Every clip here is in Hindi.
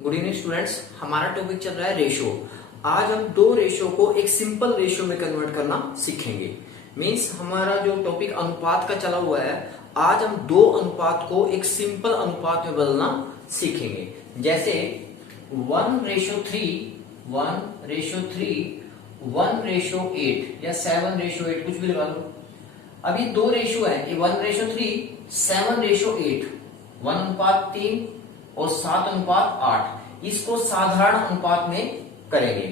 Good evening students. हमारा टॉपिक चल रहा है रेशो। आज हम दो रेशो को एक सिंपल रेशो में कन्वर्ट करना सीखेंगे। मींस हमारा जो टॉपिक अनुपात का चला हुआ है, आज हम दो अनुपात को एक सिंपल अनुपात में बदलना सीखेंगे। जैसे 1:3, 1:3, 1:8 या 7:8, कुछ भी लगा लो। अब ये दो रेशो है, 1:3, 7:8, 1:3 और 7:8। इसको साधारण अनुपात में करेंगे।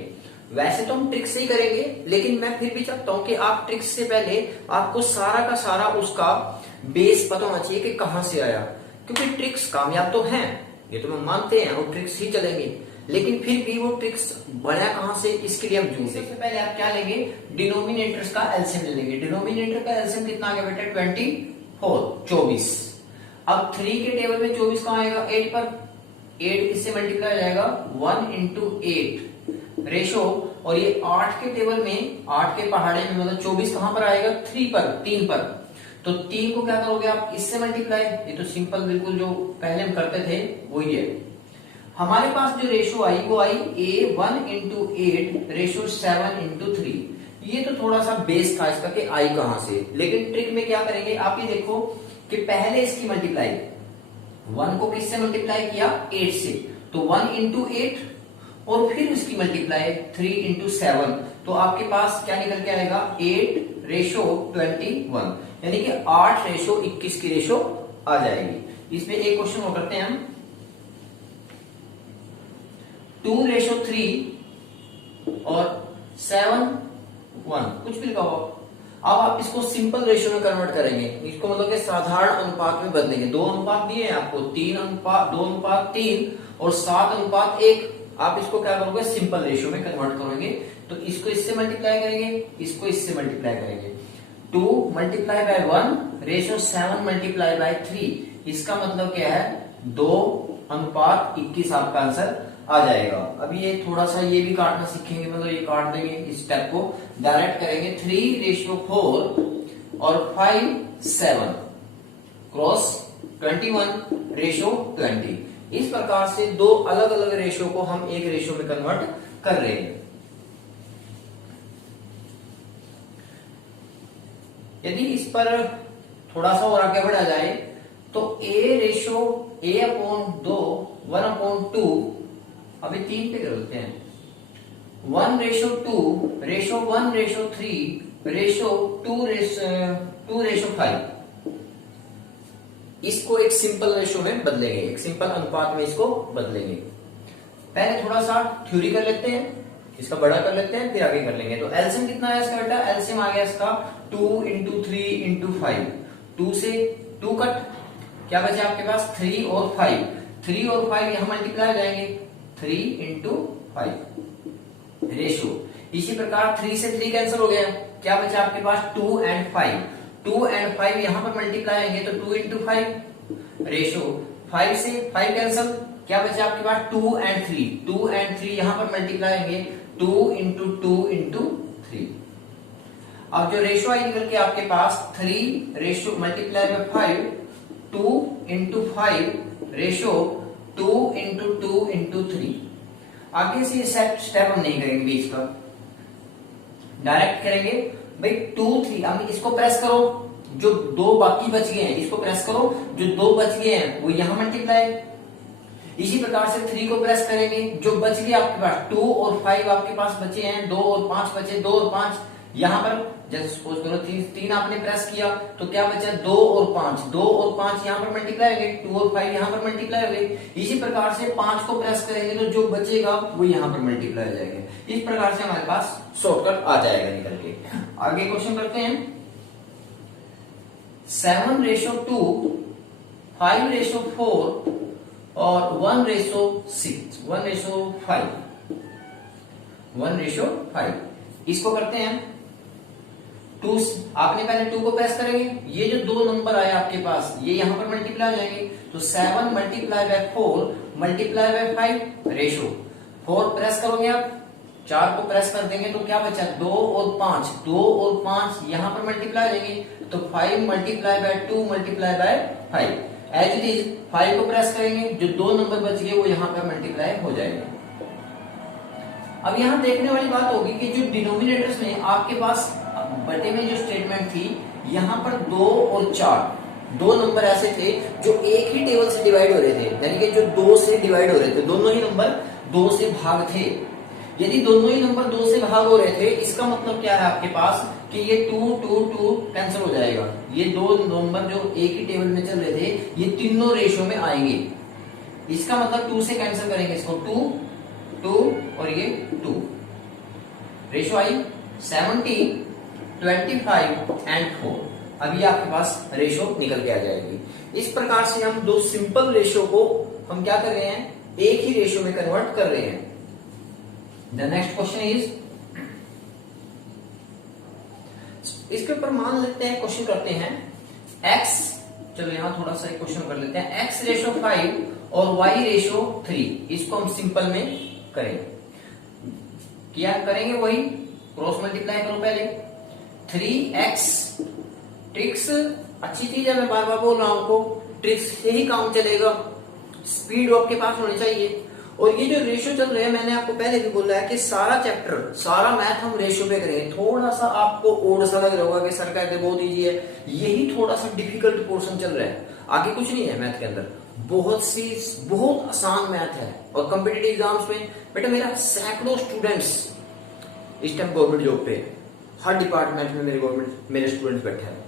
वैसे तो हम ट्रिक से ही करेंगे, लेकिन मैं फिर भी चाहता हूं कि आप ट्रिक से पहले आपको सारा का सारा उसका बेस पता होना चाहिए कि कहां से आया। क्योंकि ट्रिक्स कामयाब तो हैं, ये तो हम मानते हैं, और ट्रिक्स ही चलेंगे, लेकिन फिर भी वो ट्रिक्स बना कहां से, इसके लिए हम जूझेंगे। सबसे पहले आप क्या लेंगे, डिनोमिनेटर्स का एलसीएम ले लेंगे। डिनोमिनेटर का एलसीएम कितना आ गया बेटा, 24। अब 3 के टेबल में 24 कहां आएगा, 8 पर। 8 किससे मल्टीप्लाई हो जाएगा, 1 × 8 रेशो। और ये 8 के टेबल में, 8 के पहाड़े में, मतलब 24 कहां पर आएगा, 3 पर। तो 3 को क्या करोगे आप, इससे मल्टीप्लाई। ये तो सिंपल बिल्कुल जो पहले हम करते थे वही है। हमारे पास जो रेशो आई वो आई A 1 × 8 रेशो 7 × 3। ये तो थोड़ा सा बेस था इसका कि आई कहां से, लेकिन ट्रिक में क्या करेंगे आप ये देखो कि पहले इसकी मल्टीप्लाई, 1 को किससे मल्टीप्लाई किया, 8 से, तो 1 × 8 और फिर उसकी मल्टीप्लाई 3 × 7, तो आपके पास क्या निकल के आएगा, 8:21, यानी कि 8:21 की रेशो आ जाएगी। इसमें एक क्वेश्चन और करते हैं हम, 2:3 और 7:1, कुछ भी लिखा हुआ। अब आप इसको सिंपल रेशियो में कन्वर्ट करेंगे, इसको मतलब कि साधारण अनुपात में बदलेंगे। दो अनुपात दिए हैं आपको, 2:3 और 7:1। आप इसको क्या करोगे, सिंपल रेशियो में कन्वर्ट करोगे। तो इसको इससे मल्टीप्लाई करेंगे, इसको इससे मल्टीप्लाई करेंगे। 2 × 1 रेशियो 7 × 3। इसका मतलब क्या है, 2:21 आपका आंसर आ जाएगा। अभी ये थोड़ा सा ये भी काटना सीखेंगे, मतलब ये काट देंगे, इस स्टेप को डायरेक्ट करेंगे। 3:4 और 5:7 क्रॉस 21:20। इस प्रकार से दो अलग अलग रेशो को हम एक रेशो में कन्वर्ट कर रहे हैं। यदि इस पर थोड़ा सा और आगे बढ़ा जाए तो A/2 1/2, अभी 3 पे करते हैं, 1:2 रेशो 1:3 रेशो 2:5। इसको एक सिंपल रेशो में बदलेंगे, एक सिंपल अनुपात में इसको बदलेंगे। पहले थोड़ा सा थ्योरी कर लेते हैं, इसका बड़ा कर लेते हैं, फिर आगे कर लेंगे। तो एलसीएम कितना है इसका बेटा, एलसीएम आ गया इसका 2 × 3 × 5। 2 से 2 कट, क्या बचे आपके पास, 3 और 5। 3 और 5 यहां मल्टीप्लाई हो जाएंगे, 3 × 5 रेशो। इसी प्रकार 3 से 3 कैंसिल हो गया, क्या बचा आपके पास, 2 और 5। 2 और 5 यहां पर मल्टीप्लाई होंगे, तो 2 × 5 रेशो। 5 से 5 कैंसिल, क्या बचा आपके पास, 2 और 3। 2 और 3 यहां पर मल्टीप्लाई होंगे, 2 × 2 × 3। अब जो रेशो आई निकल के आपके पास 3 रेशो मल्टीप्लाई बाय 5, 2 × 5 रेशो 2 × 2 × 3। आगे से स्टेप हम नहीं करेंगे, बीच का डायरेक्ट करेंगे। भाई 2 3, अब इसको प्रेस करो, जो दो बाकी बच गए हैं इसको प्रेस करो, जो दो बच गए हैं वो यहां मल्टीप्लाई। इसी प्रकार से 3 को प्रेस करेंगे, जो बच गया आपके पास 2 और 5 आपके पास बचे हैं, 2 और 5 बचे, 2 और 5 यहां पर, जैसे सपोज करो 3 आपने प्रेस किया, तो क्या बचा, 2 और 5। 2 और 5 यहां पर मल्टीप्लाई हो गए, 2 और 5 यहां पर मल्टीप्लाई हो गए। इसी प्रकार से 5 को प्रेस करेंगे तो जो बचेगा वो यहां पर मल्टीप्लाई हो जाएगा। इस प्रकार से हमारे पास शॉर्टकट आ जाएगा निकल के। आगे क्वेश्चन करते हैं, 7:2, 5:4 और 1:6, 1:5। इसको करते हैं 2। आपने पहले 2 को प्रेस करेंगे, ये जो दो नंबर आए आपके पास ये यहां पर मल्टीप्लाई हो जाएंगे, तो 7 × 4 × 5 रेशो 4 प्रेस करोगे आप, 4 को प्रेस कर देंगे तो क्या बचा, 2 और 5। 2 और 5 यहां पर मल्टीप्लाई हो जाएंगे, तो 5 × 2 × 5 एज इट इज 5 को प्रेस करेंगे, जो 2 नंबर बच गए वो यहाँ पर मल्टीप्लाई हो जाएंगे। अब यहाँ देखने वाली बात होगी कि जो डिनोमिनेटर्स में आपके पास बटे में जो स्टेटमेंट थी, यहाँ पर 2 और 4 दो नंबर ऐसे थे जो एक ही टेबल से डिवाइड हो रहे थे, यानी कि जो 2 से डिवाइड हो रहे थे, दोनों ही नंबर 2 से भाग थे। यदि दोनों ही नंबर 2 से भाग हो रहे थे, इसका मतलब क्या है आपके पास कि ये 2 2 2 कैंसिल हो जाएगा। ये 2 नंबर जो एक ही टेबल में चल रहे थे, ये तीनों रेशो में आएंगे। इसका मतलब 2 से कैंसिल करेंगे इसको, 2 2 और ये 2, रेशो आई 70 25 एंड 4। अभी आपके पास रेशो निकल के आ जाएगी। इस प्रकार से हम दो सिंपल रेशो को हम क्या कर रहे हैं, एक ही रेशो में कन्वर्ट कर रहे हैं। द नेक्स्ट क्वेश्चन इज, इसके ऊपर मान लेते हैं, क्वेश्चन करते हैं x, चलो यहां थोड़ा सा क्वेश्चन कर लेते हैं, x रेशो 5 और y रेशो 3, इसको हम सिंपल में करें। क्या करेंगे, वही क्रॉस मल्टीप्लाई करो पहले। 3x, ट्रिक्स अच्छी चीज है, मैं बार बार बोल रहा हूं आपको, ट्रिक्स से ही काम चलेगा, स्पीड आपके पास होनी चाहिए। और ये जो रेशो चल रहे हैं, मैंने आपको पहले भी बोला है कि सारा चैप्टर, सारा मैथ हम रेशो पे करेंगे। थोड़ा सा आपको ओड सा लग रहा होगा कि सर कहते बहुत इजी है, यही थोड़ा सा डिफिकल्ट पोर्शन चल रहा है, आगे कुछ नहीं है मैथ के अंदर। बहुत आसान मैथ है। और कॉम्पिटिटिव एग्जाम्स में बेटा मेरा सैकड़ों स्टूडेंट्स इस टाइम गवर्नमेंट जॉब पे, हर डिपार्टमेंट में मेरे स्टूडेंट्स बैठे हैं।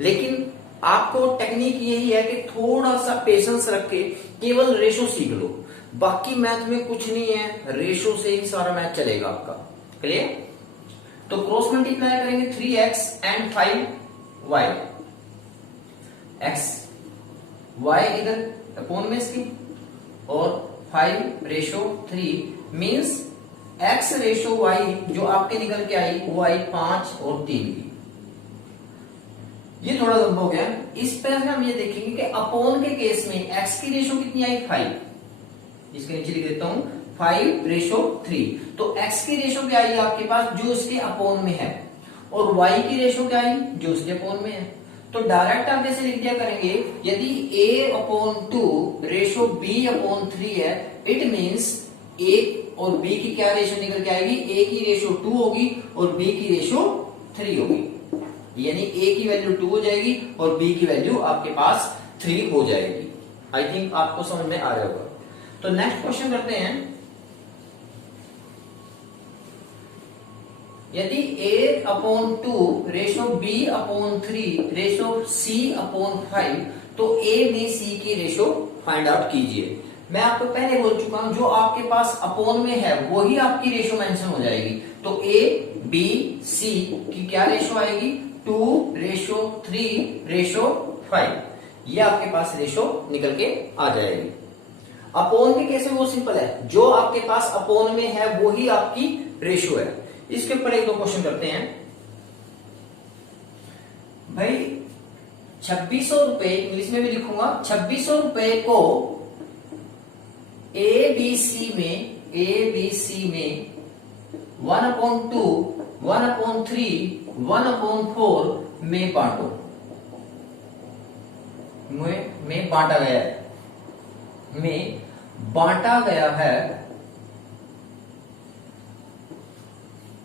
लेकिन आपको टेक्निक यही है कि थोड़ा सा पेशेंस रख के केवल रेशो सीख लो, बाकी मैथ में कुछ नहीं है, रेशो से ही सारा मैथ चलेगा आपका। क्लियर? तो क्रॉस मल्टीप्लाई करेंगे 3x and 5y, x y इधर अपोन में इसकी, और 5 ratio 3 means x ratio y जो आपके निकल के आई वो आई 5 और 3 की। ये थोड़ा लंबा हो गया। इस पर हम ये देखेंगे कि अपोन के केस में x की रेशो कितनी आई 5, इसके नीचे लिख देता हूं 5 रेशो 3। तो x की रेशो क्या आई आपके पास, जो उसके अपोन में है, और y की रेशो क्या आई, जो उसके अपोन में है। तो डायरेक्ट आप ऐसे लिख दिया करेंगे, यदि a upon 2 ratio b upon 3 है, इट मींस a और b की क्या रेशो निकल के आएगी, a की रेशो 2 होगी और b की रेशो 3 होगी। यानी a की वैल्यू 2 हो जाएगी और b की वैल्यू आपके पास 3 हो जाएगी। आई थिंक आपको समझ में आ रहा होगा। तो नेक्स्ट क्वेश्चन करते हैं, यदि a upon 2 ratio b upon 3 ratio c upon 5, तो a में c की रेशो फाइंड आउट कीजिए। मैं आपको पहले बोल चुका हूं, जो आपके पास अपोन में है वही आपकी रेशो मेंशन हो जाएगी। तो a b c की क्या रेशो आएगी, 2 रेशो 3 रेशो 5, ये आपके पास रेशो निकल के आ जाएगी। अपोन के केस में वो सिंपल है, जो आपके पास अपोन में है वही आपकी रेशो है। इसके ऊपर एक दो क्वेश्चन करते हैं भाई। 2600 रुपए, इंग्लिश में भी लिखूंगा, 2600 रुपए को ABC में 1/2, 1/3, 1/4 में बांटो, में बांटा गया है, में बांटा गया है,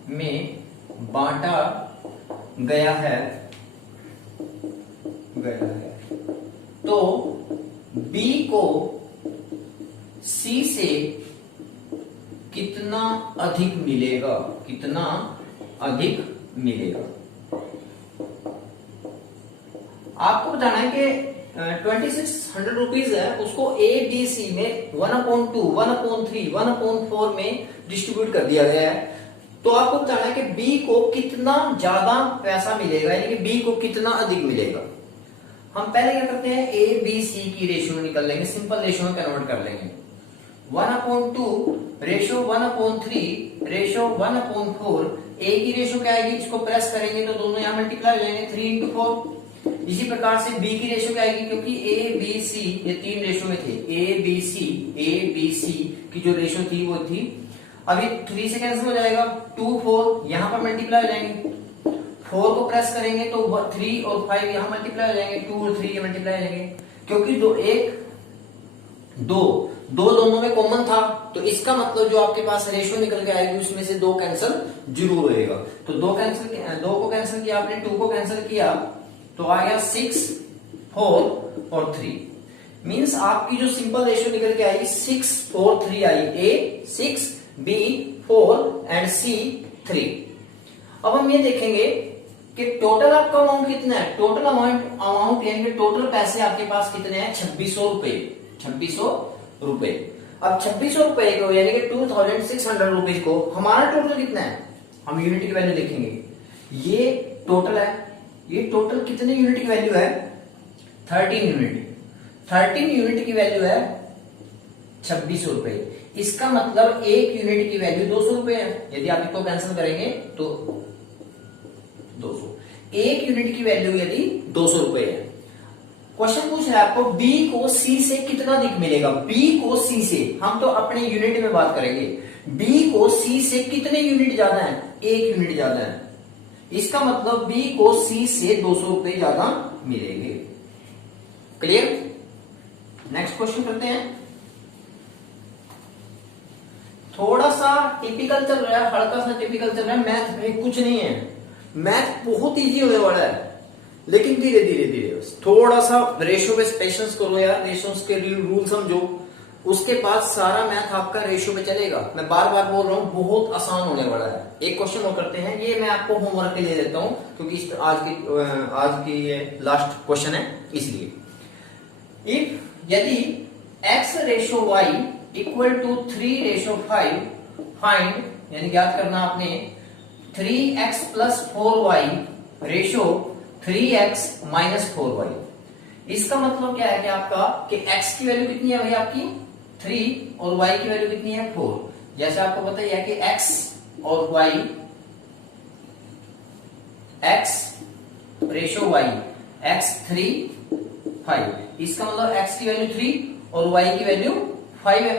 में बांटा गया है, तो B को C से कितना अधिक मिलेगा, कितना अधिक मिलेगा। आपको बताना है कि 2600 रुपीज है, उसको ABC में 1/2, 1/3, 1/4 में डिस्ट्रीब्यूट कर दिया गया है। तो आपको बताना है कि B को कितना ज्यादा पैसा मिलेगा, यानी कि B को कितना अधिक मिलेगा। हम पहले क्या करते हैं, ABC की रेशियो निकल लेंगे, सिंपल रेशियो में कन्वर्ट कर लेंगे। 1/2 रेशो 1/3 रेशो 1/4, A की रेशो क्या आएगी, इसको प्रेस करेंगे तो दोनों यहां मल्टीप्लाई हो जाएंगे, 3 × 4। इसी प्रकार से B की रेशो क्या आएगी, क्योंकि A B C ये 3 रेशो में थे, A B C की जो रेशो थी वो थी, अभी 3 से कैंसिल हो जाएगा, 2 4 यहां पर मल्टीप्लाई हो जाएंगे, 4 को प्रेस करेंगे तो 3 और 5 यहां मल्टीप्लाई हो जाएंगे, 2 और 3 ये मल्टीप्लाई हो जाएंगे। क्योंकि दो दोनों में कॉमन था, तो इसका मतलब जो आपके पास रेशियो निकल के आएगी उसमें से 2 कैंसिल जरूर होएगा। तो 2 को कैंसिल किया आपने, 2 को कैंसिल किया तो आ गया 6, 4 और 3। मींस आपकी जो सिंपल रेशियो निकल के आई 6, 4, 3 आई। ए 6, बी 4 एंड सी 3। अब हम ये देखेंगे कि टोटल आपका अमाउंट कितना है। टोटल अमाउंट यानी कि टोटल पैसे आपके पास कितने हैं, 2600 रुपए। 2600 रुपए। अब 2600 रुपए को यानी कि 2600 रुपीज को हमारा टोटल कितना है, हम यूनिट की वैल्यू देखेंगे। ये टोटल है, ये टोटल कितने यूनिट की वैल्यू है, 13 यूनिट। 13 यूनिट की वैल्यू है 2600 रुपए। इसका मतलब एक यूनिट की वैल्यू 200 रुपए है। यदि आप इसको कैंसिल करेंगे तो 200, एक यूनिट की वैल्यू यदि 200 रुपए है। क्वेश्चन पूछ रहा है आपको बी को सी से कितना अधिक मिलेगा। बी को सी से, हम तो अपने यूनिट में बात करेंगे, बी को सी से कितने यूनिट ज्यादा है, 1 यूनिट ज्यादा है। इसका मतलब बी को सी से 200 रुपए ज्यादा मिलेंगे। क्लियर। नेक्स्ट क्वेश्चन करते हैं। थोड़ा सा टिपिकल चल रहा है, हल्का सा टिपिकल चल रहा है। मैथ में कुछ नहीं है, मैथ बहुत इजी होने वाला है, लेकिन धीरे धीरे धीरे थोड़ा सा रेशियो पे पेशेंस करो यार। रेशियोज के रूल समझो, उसके बाद सारा मैथ आपका रेशियो पे चलेगा। मैं बार बार बोल रहा हूं, बहुत आसान होने वाला है। एक क्वेश्चन और करते हैं, ये मैं आपको होमवर्क के लिए देता हूं क्योंकि आज की ये लास्ट क्वेश्चन है इसलिए। इफ यदि x ratio y equal to 3:5 find, यानी ज्ञात करना आपने 3x plus 4y ratio 3x minus 4y। इसका मतलब क्या है कि आपका कि x की वैल्यू कितनी है भाई आपकी 3 और y की वैल्यू कितनी है 4। जैसे आपको पता है कि x और y, x ratio y, x 3 5। इसका मतलब x की वैल्यू 3 और y की वैल्यू 5 है।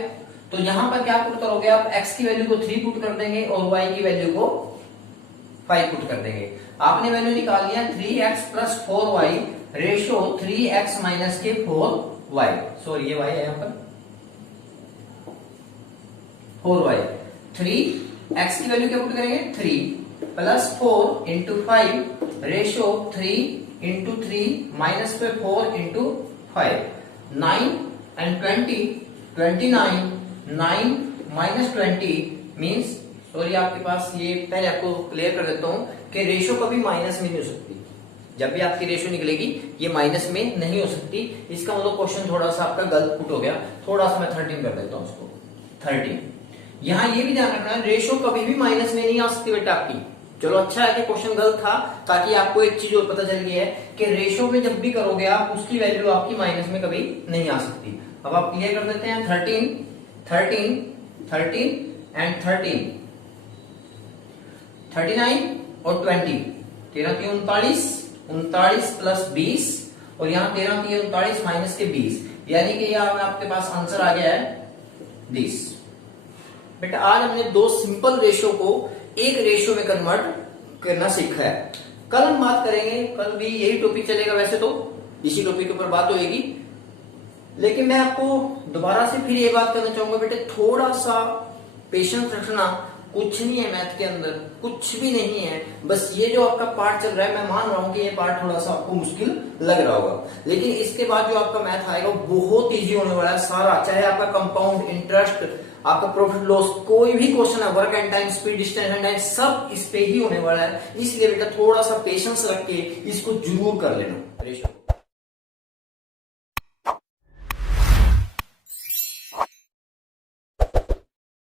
तो यहां पर क्या पुट करोगे आप, x की वैल्यू को 3 पुट कर देंगे और y की वैल्यू को 5 पुट कर देंगे। आपने वैल्यू निकाल लिया 3x plus 4y ratio 3x minus के 4y। सॉरी ये y है यहां पर 4y। 3x की वैल्यू क्या पुट करेंगे 3 plus 4 into 5 ratio 3 into 3 minus पे 4 into 5। 9 and 20 29, 9 minus 20 means, sorry आपके पास ये पहले आपको क्लियर कर देता हूं कि रेशो कभी माइनस में नहीं हो सकती। जब भी आपकी रेशो निकलेगी ये माइनस में नहीं हो सकती। इसका मतलब क्वेश्चन थोड़ा सा आपका गलत पुट हो गया। थोड़ा सा मैं 13 कर देता हूं उसको 13। यहां ये भी ध्यान रखना है रेशो कभी भी माइनस में नहीं आ सकती बेटा आपकी। चलो अच्छा है कि क्वेश्चन गलत था, ताकि आपको एक चीज और पता चल गई है कि रेशो में जब भी करोगे आप उसकी वैल्यू आपकी माइनस में कभी नहीं आ सकती। अब आप क्लियर कर देते हैं 13, 13, 13 एंड 13, 39 और 20। 13 3 39, 39 प्लस 20 और यहाँ 13 3 39 माइनस के 20, यानी कि यहाँ आपके पास आंसर आ गया है 20। बेटा आज हमने दो सिंपल रेशियो को एक रेशियो में कन्वर्ट करना सीखा है। कल हम बात करेंगे, कल भी यही टॉपिक चलेगा, वैसे तो इसी टॉपिक के ऊपर बात होगी, लेकिन मैं आपको दोबारा से फिर ये बात करना चाहूंगा बेटे थोड़ा सा पेशेंस रखना। कुछ नहीं है मैथ के अंदर, कुछ भी नहीं है। बस ये जो आपका पार्ट चल रहा है, मैं मान रहा हूं कि ये पार्ट थोड़ा सा आपको मुश्किल लग रहा होगा, लेकिन इसके बाद जो आपका मैथ आएगा वो बहुत इजी होने वाला है सारा। चाहे आपका कंपाउंड इंटरेस्ट, आपका प्रॉफिट लॉस, कोई भी क्वेश्चन है, work and time, speed, distance and time, सब इस पे ही होने वाला है। इसलिए बेटा थोड़ा सा पेशेंस रख के इसको जरूर कर लेना।